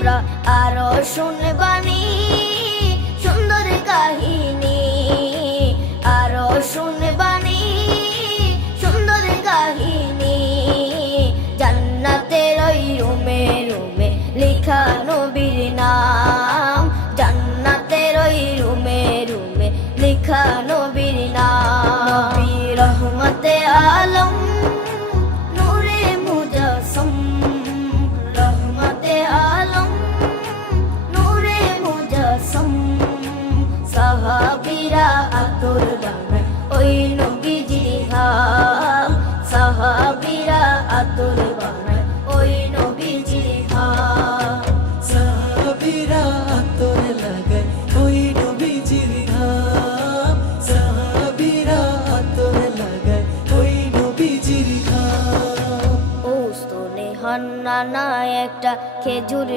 তোমরা আরো শুনবানি সুন্দর কাহিনী, আরো শুনবানি সুন্দর কাহিনী। জান্নাতের ওই রুমে রুমে লেখা নবীর নাম, জান্নাতের ওই রুমে রুমে লেখা নবীর নাম। নবী রহমতে আলম নূরে মুজাসসম, রহমতে আলম নূরে মুজাসসম। সাহাবীরা আতর বানায় ওই নবীজির হাম, সাহাবীরা আতর বানায় ওই নবীজির হাম। সাহাবীরা আতর লাগায় ওই নবীজির ঘাম, সাহাবীরা আতর লাগায় ওই নবীজির ঘাম। ও স্তনে হান্নানা একটা খেজুর